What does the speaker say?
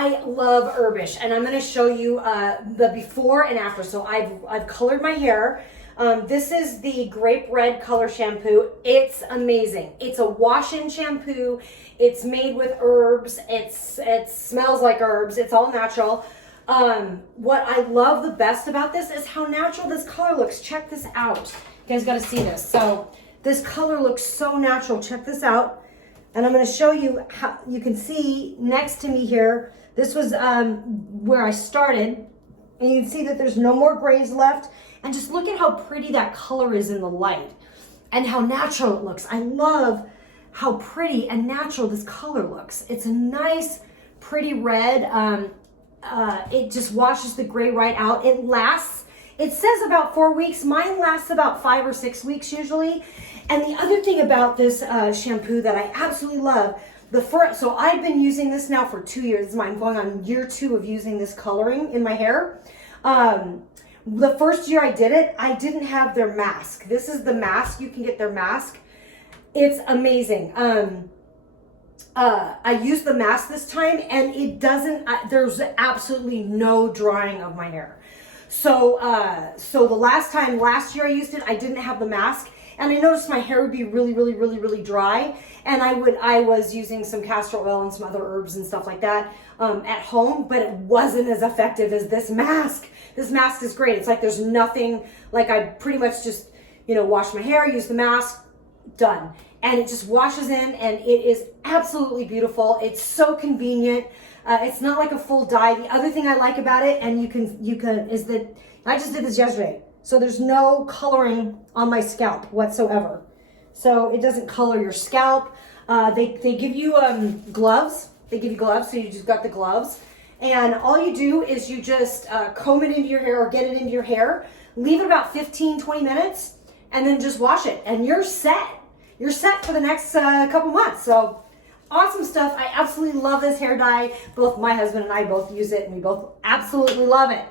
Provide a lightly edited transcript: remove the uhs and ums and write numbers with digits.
I love Herbishh, and I'm going to show you the before and after. So I've colored my hair. This is the Grape Red Color Shampoo. It's amazing. It's a wash-in shampoo. It's made with herbs. It smells like herbs. It's all natural. What I love the best about this is how natural this color looks. Check this out. You guys got to see this. So this color looks so natural. Check this out. And I'm going to show you how you can see next to me here. This was where I started. And you can see that there's no more grays left. And just look at how pretty that color is in the light and how natural it looks. I love how pretty and natural this color looks. It's a nice, pretty red. It just washes the gray right out. It lasts, it says about 4 weeks. Mine lasts about 5 or 6 weeks usually. And the other thing about this shampoo that I absolutely love, so I've been using this now for 2 years. I'm going on year 2 of using this coloring in my hair. The first year I did it, I didn't have their mask. This is the mask. You can get their mask. It's amazing. I used the mask this time, and it doesn't, there's absolutely no drying of my hair. So the last year I used it, I didn't have the mask, and I noticed my hair would be really, really, really, really dry. And I was using some castor oil and some other herbs and stuff like that at home, but it wasn't as effective as this mask. This mask is great. It's like there's nothing, like I pretty much just, wash my hair, use the mask, done. And it just washes in, and it is absolutely beautiful. It's so convenient. It's not like a full dye. The other thing I like about it, and you can is that I just did this yesterday. So there's no coloring on my scalp whatsoever. So it doesn't color your scalp. They give you gloves. They give you gloves, so you just got the gloves. And all you do is you just comb it into your hair or get it into your hair. Leave it about 15, 20 minutes, and then just wash it. And you're set. You're set for the next couple months. So awesome stuff. I absolutely love this hair dye. Both my husband and I both use it, and we both absolutely love it.